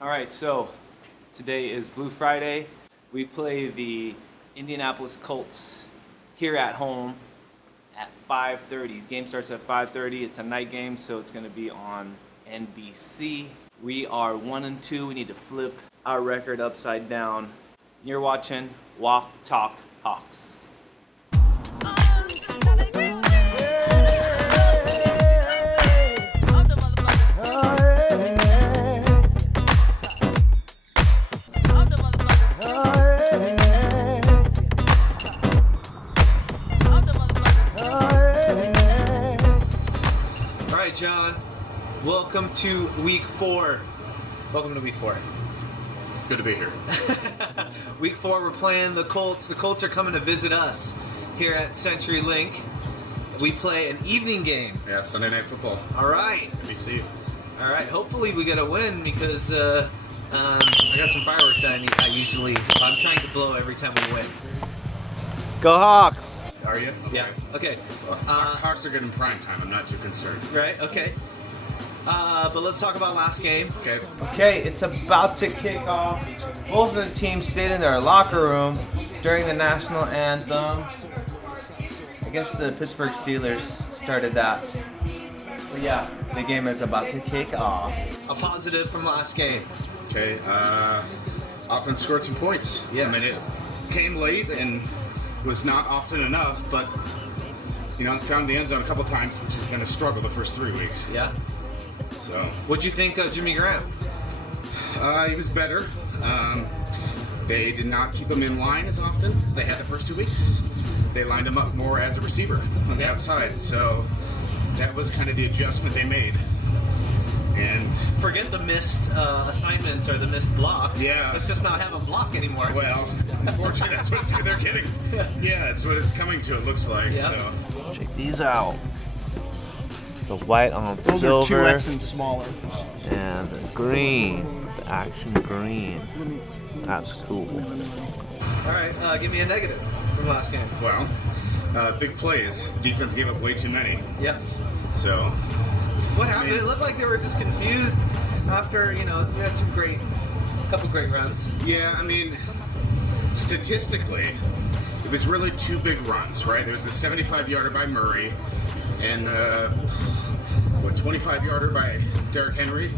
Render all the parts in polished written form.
Alright, so today is Blue Friday. We play the Indianapolis Colts here at home at 5:30. Game starts at 5:30. It's a night game, so it's going to be on NBC. We are 1-2. We need to flip our record upside down. You're watching Walk, Talk, Hawks. John, welcome to week 4. Welcome to week 4. Good to be here. Week 4, we're playing the Colts. The Colts are coming to visit us here at CenturyLink. We play an evening game. Yeah, Sunday Night Football. All right. NBC. All right. Hopefully we get a win because I got some fireworks that I'm trying to blow every time we win. Go Hawks! Are you? Okay. Yeah. Okay. Well, Hawks are good in prime time. I'm not too concerned. Right. Okay. But let's talk about last game. Okay. Okay. It's about to kick off. Both of the teams stayed in their locker room during the national anthem. I guess the Pittsburgh Steelers started that. But yeah, the game is about to kick off. A positive from last game. Okay. Offense scored some points. Yes. I mean, it came late and was not often enough, but found the end zone a couple times, which has been a struggle the first 3 weeks. Yeah. So, what'd you think of Jimmy Graham? He was better. They did not keep him in line as often as they had the first 2 weeks. They lined him up more as a receiver on the outside, so that was kind of the adjustment they made. And forget the missed assignments or the missed blocks. Yeah. Let's just not have a block anymore. Well, unfortunately, that's what they're getting. Yeah, that's what it's coming to, it looks like. Yeah. So. Check these out. The white on Those silver. are 2X and smaller. And the green. The action green. That's cool. Alright, give me a negative from last game. Well, big plays. The defense gave up way too many. Yep. So. What happened? It looked like they were just confused after, you had some couple great runs. Yeah, I mean, statistically, it was really 2 big runs, right? There was the 75-yarder by Murray and 25-yarder by Derrick Henry.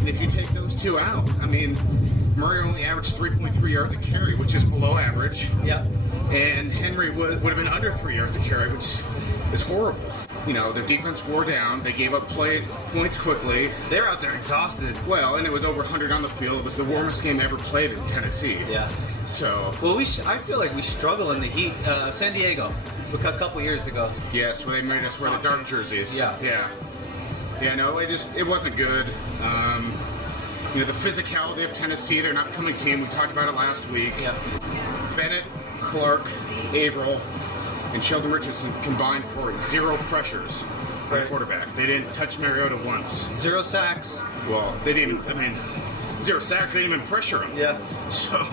And if you take those 2 out, I mean, Murray only averaged 3.3 yards a carry, which is below average. Yeah. And Henry would have been under 3 yards a carry, which is horrible. Their defense wore down. They gave up points quickly. They're out there exhausted. Well, and it was over 100 on the field. It was the warmest game ever played in Tennessee. Yeah. So. Well, I feel like we struggle in the heat. San Diego, a couple years ago. Yes, where they made us wear the dark jerseys. Yeah. Yeah. Yeah. No, it wasn't good. The physicality of Tennessee. They're an upcoming team. We talked about it last week. Yeah. Bennett, Clark, Averill, and Sheldon Richardson combined for 0 pressures on the quarterback. They didn't touch Mariota once. 0 sacks. Well, they didn't. 0 sacks. They didn't even pressure him. Yeah. So,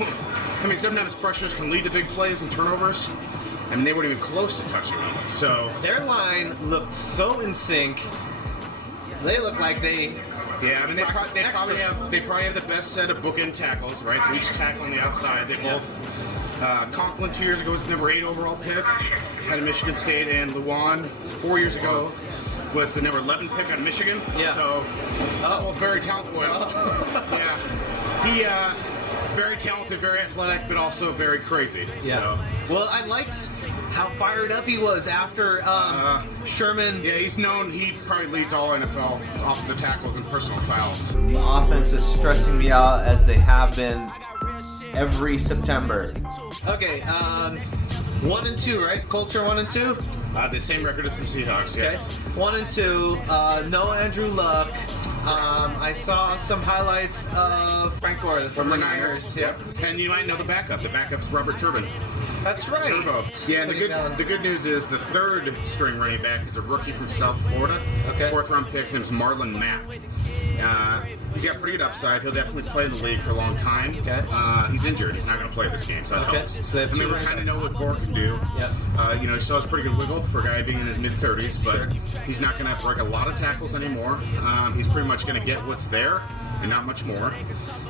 sometimes pressures can lead to big plays and turnovers. They weren't even close to touching him. So their line looked so in sync. They look like they. Yeah, they probably have the best set of bookend tackles, right? So each tackle on the outside. They both. Conklin 2 years ago was the number 8 overall pick out of Michigan State, and Luan 4 years ago was the number 11 pick out of Michigan. Yeah. So both very talented. Well, yeah, he very talented, very athletic, but also very crazy. Yeah. So. Well, I liked how fired up he was after Sherman. Yeah, he's known. He probably leads all NFL offensive tackles and personal fouls. The offense is stressing me out as they have been every September. Okay, 1-2, right? Colts are 1-2? The same record as the Seahawks, yes. Okay. 1-2, no Andrew Luck. I saw some highlights of Frank Gore from the Niners. Yep. And you might know the backup. The backup's Robert Turbin. That's right. Turbo. Yeah, and the good news is the 3rd string running back is a rookie from South Florida. Okay. 4th round pick. His name's Marlon Mack. He's got pretty good upside. He'll definitely play in the league for a long time. Okay. He's injured. He's not going to play this game, so that helps. So we kind of know what Gore can do. Yeah. He still has pretty good wiggle for a guy being in his mid-30s, but he's not going to break a lot of tackles anymore. He's pretty much going to get what's there and not much more.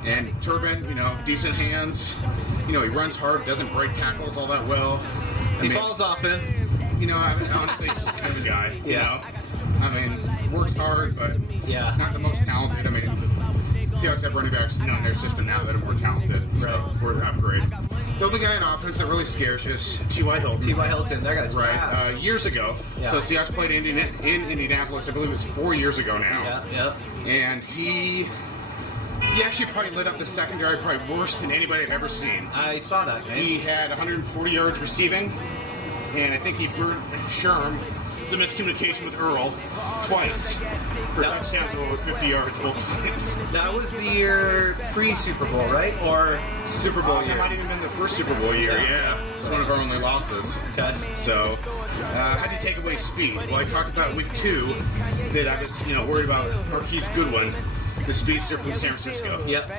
And Turbin, decent hands. He runs hard, doesn't break tackles all that well. He falls often. Honestly, he's just kind of a guy. Works hard, but not the most talented. Seahawks have running backs, and there's just now that are more talented. So we're an upgrade. The only guy in offense that really scares us, T.Y. Hilton. T.Y. Hilton, that guy's right. Years ago. Yeah. So Seahawks played in Indianapolis, I believe it was 4 years ago now. Yeah. And he actually probably lit up the secondary probably worse than anybody I've ever seen. I saw that game. He had 140 yards receiving, and I think he burnt Sherm. The miscommunication with Earl twice for touchdowns of over 50 yards both times. That was the year pre-Super Bowl, right? Or Super Bowl year? It might even been the first Super Bowl year, yeah. It's one of our only losses. Okay. So, how do you take away speed? Well, I talked about week 2 that I was, worried about Marquise Goodwin, the speedster from San Francisco. Yep.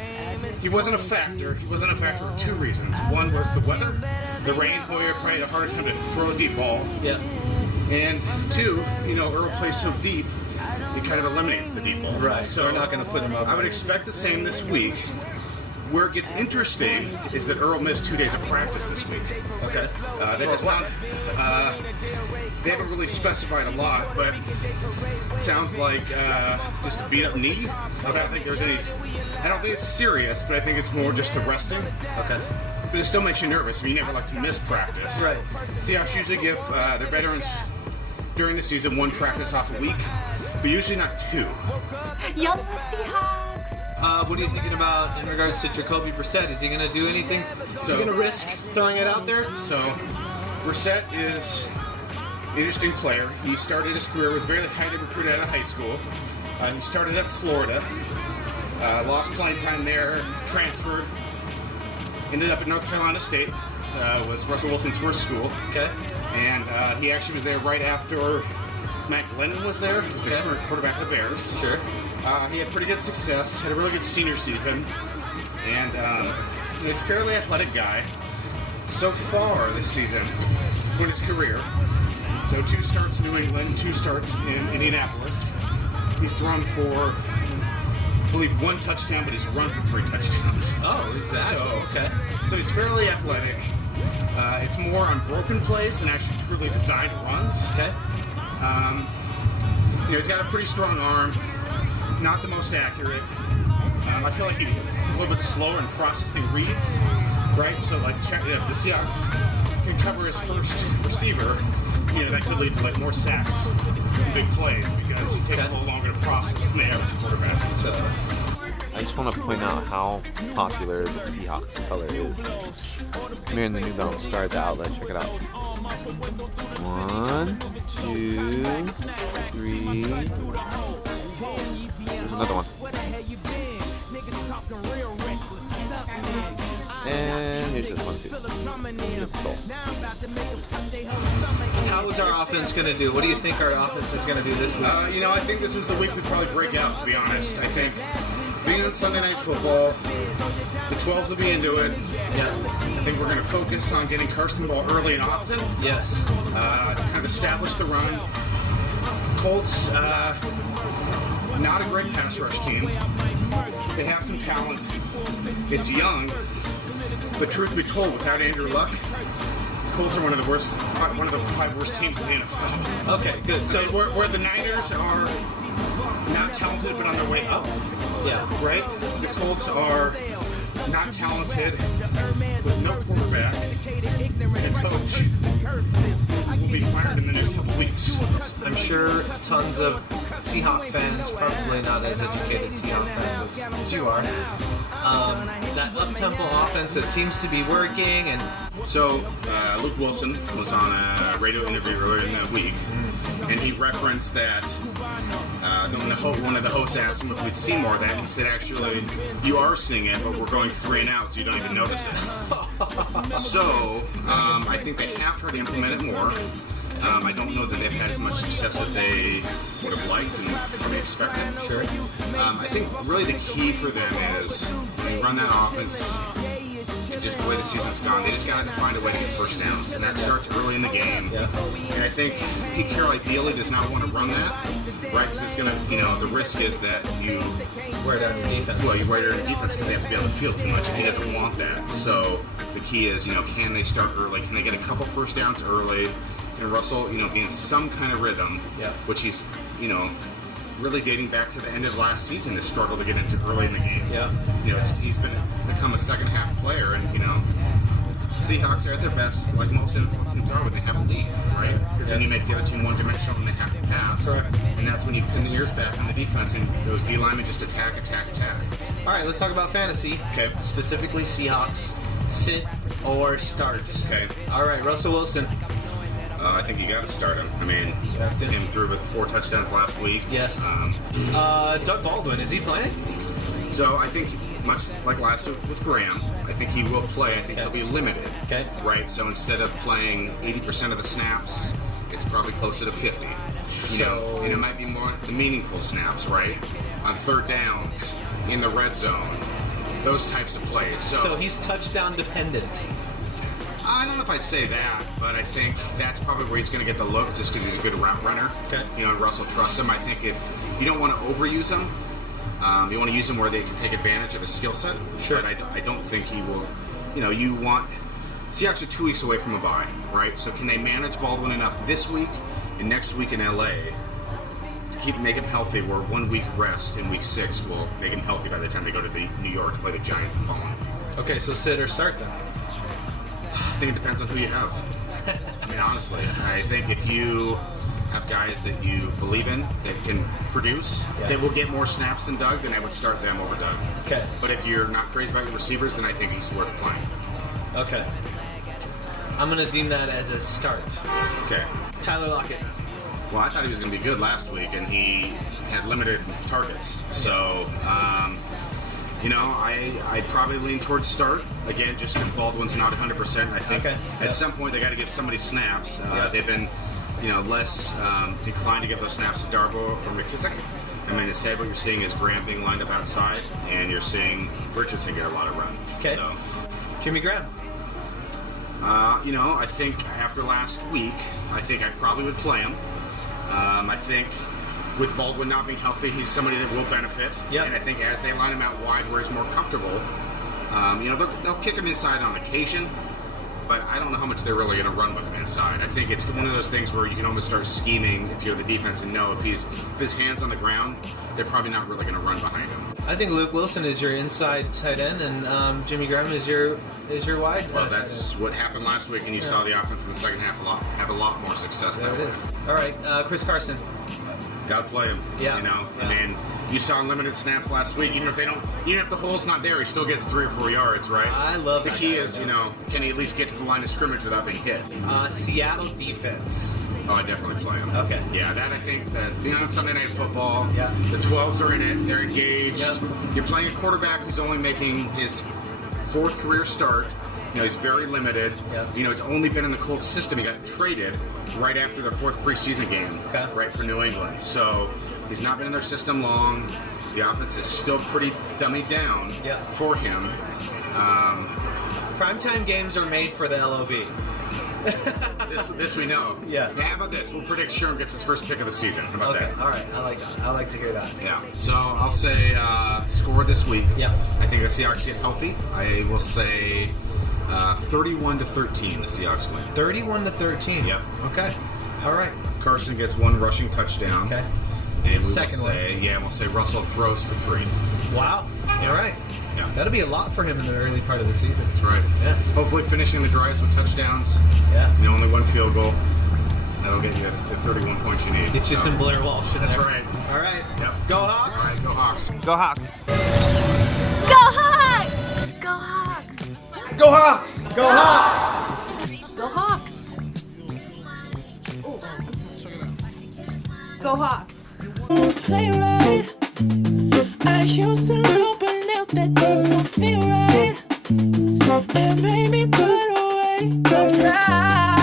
He wasn't a factor. He wasn't a factor for 2 reasons. One was the weather. The rain, Hoyer probably had a hard time to throw a deep ball. Yep. And 2, Earl plays so deep, it kind of eliminates the deep ball. Right, so we're not going to put him up. I would expect the same this week. Where it gets interesting is that Earl missed 2 days of practice this week. Okay. That does not. They haven't really specified a lot, but it sounds like just a beat up knee. I don't think there's any. I don't think it's serious, but I think it's more just the resting. Okay. But it still makes you nervous. You never like to miss practice. Right. Seahawks usually give their veterans during the season 1 practice off a week, but usually not 2. Yum, Seahawks! What are you thinking about in regards to Jacoby Brissett? Is he going to do anything? Is he going to risk throwing it out there? So, Brissett is an interesting player. He started his career, was very highly recruited out of high school. He started at Florida, lost playing time there, transferred, ended up at North Carolina State, was Russell Wilson's first school. Okay. And he actually was there right after Matt Glennon was there. He was the current quarterback of the Bears. Sure. He had pretty good success, had a really good senior season, and he's a fairly athletic guy. So far this season, in his career, so 2 starts in New England, 2 starts in Indianapolis. He's thrown for, I believe, 1 touchdown, but he's run for 3 touchdowns. Oh, is that? So, okay. So he's fairly athletic. It's more on broken plays than actually truly designed runs. Okay. He's got a pretty strong arm, not the most accurate. I feel like he's a little bit slower in processing reads, right? So, if the Seahawks can cover his first receiver, that could lead to more sacks and big plays because he takes a little longer to process than the average quarterback. So, I just want to point out how popular the Seahawks color is. I'm here in the New Balance Star at the outlet. Check it out. 1, 2, 3. There's another one. And here's this one too. How is our offense going to do? What do you think our offense is going to do this week? I think this is the week we probably break out, to be honest. I think being on Sunday Night Football, the 12s will be into it. Yeah. I think we're going to focus on getting Carson the ball early and often. Yes. Kind of establish the run. Colts, not a great pass rush team. They have some talent. It's young, but truth be told, without Andrew Luck, the Colts are one of the 5 worst teams in the NFL. Okay, good. So where the Niners are not talented but on their way up, right? The Colts are not talented with no quarterback and coach will be fired in the next couple weeks. I'm sure tons of Seahawks fans, probably not as educated Seahawks fans as you are, that up-tempo offense that seems to be working. And so Luke Wilson was on a radio interview earlier in the week, and he referenced that when one of the hosts asked him if we'd see more of that, he said, actually, you are seeing it, but we're going 3 and out, so you don't even notice it. So I think they have tried to implement it more. I don't know that they've had as much success as they would have liked and probably expected. Sure. I think really the key for them is when you run that offense, and just the way the season's gone, they just got to find a way to get first downs, and that starts early in the game. Yeah. And I think Pete Carroll ideally does not want to run that. right? Because it's gonna, the risk is that you Wear down your defense. Well, you wear it in defense because they have to be on the field too much, and he doesn't want that. So the key is, can they start early? Can they get a couple first downs early? Can Russell, be in some kind of rhythm, which he's, really dating back to the end of last season, has struggled to get into early in the game. Yeah. He's become a second half player, and Seahawks are at their best, like most NFL teams are when they have a lead, right? Because then you make the other team one-dimensional and they have to pass. Correct. And that's when you pin the ears back on the defense and those D linemen just attack. All right, let's talk about fantasy. Okay. Specifically Seahawks. Sit or start. Okay. All right, Russell Wilson. I think you got to start him. I mean, have to. him through with 4 touchdowns last week. Yes. Doug Baldwin, is he playing? So I think, much like last week with Graham, I think he will play. I think he'll be limited. Okay. Right? So instead of playing 80% of the snaps, it's probably closer to 50. And it might be more the meaningful snaps, right? On third downs, in the red zone, those types of plays. So he's touchdown dependent. I don't know if I'd say that, but I think that's probably where he's going to get the look just because he's a good route runner. Okay. And Russell trusts him. I think if you don't want to overuse him, you want to use him where they can take advantage of his skill set. Sure. But I don't think he will. You want Seahawks are 2 weeks away from a bye, right? So can they manage Baldwin enough this week and next week in LA to make him healthy? Where 1 week rest in week 6 will make him healthy by the time they go to New York to play the Giants the following. Okay, so sit or start then. I think it depends on who you have. I mean, honestly, I think if you have guys that you believe in that can produce, that will get more snaps than Doug, then I would start them over Doug. Okay. But if you're not crazy about your receivers, then I think he's worth playing. Okay. I'm going to deem that as a start. Okay. Tyler Lockett. Well, I thought he was going to be good last week, and he had limited targets. So, I'd probably lean towards start. Again, just because Baldwin's not 100%. I think at some point they got to give somebody snaps. They've been, less inclined to give those snaps to Darbo or McKissick. I mean, instead what you're seeing is Graham being lined up outside, and you're seeing Richardson get a lot of run. Okay. So, Jimmy Graham. I think after last week, I think I probably would play him. I think with Baldwin not being healthy, he's somebody that will benefit. Yep. And I think as they line him out wide where he's more comfortable, they'll kick him inside on occasion, but I don't know how much they're really going to run with him inside. I think it's one of those things where you can almost start scheming if you're the defense and know if his hand's on the ground, they're probably not really going to run behind him. I think Luke Wilson is your inside tight end, and Jimmy Graham is your wide. Well, that's what happened last week, and you saw the offense in the second half have a lot more success There that it way. is. All right, Chris Carson. Got to play him. Yeah. I mean, you saw limited snaps last week. Even if the hole's not there, he still gets 3 or 4 yards, right? I love the that key guy, is, can he at least get to the line of scrimmage without being hit? Seattle defense. Oh, I definitely play him. Okay. Yeah, that I think that on Sunday Night Football, Yeah. the 12s are in it. They're engaged. Yep. You're playing a quarterback who's only making his 4th career start. He's very limited. Yes. He's only been in the Colts system. He got traded right after the 4th preseason game, right for New England. So he's not been in their system long. The offense is still pretty dummied down for him. Primetime games are made for the LOB. This we know. Yeah. How about this? We'll predict Sherm gets his first pick of the season. How about that? All right. I like that. I like to hear that. Yeah. So I'll say score this week. Yeah. I think the Seahawks get healthy. I will say 31-13. The Seahawks win. 31-13. Yep. Okay. All right. Carson gets 1 rushing touchdown. Okay. And we Second will say, we'll say Russell throws for 3. Wow. All right. Yeah. That'll be a lot for him in the early part of the season. That's right. Yeah. Hopefully finishing the drives with touchdowns. Yeah. Only 1 field goal. That'll get you the 31 points you need. Get you some Blair Walsh in That's there. right. All right. Yep. Go Hawks. All right, go Hawks. Go Hawks. Go Hawks! Go Hawks! Go Hawks! Go Hawks. Go Hawks! Go Hawks! Play right. I used to know, but now that just don't feel right. It made me put away my pride.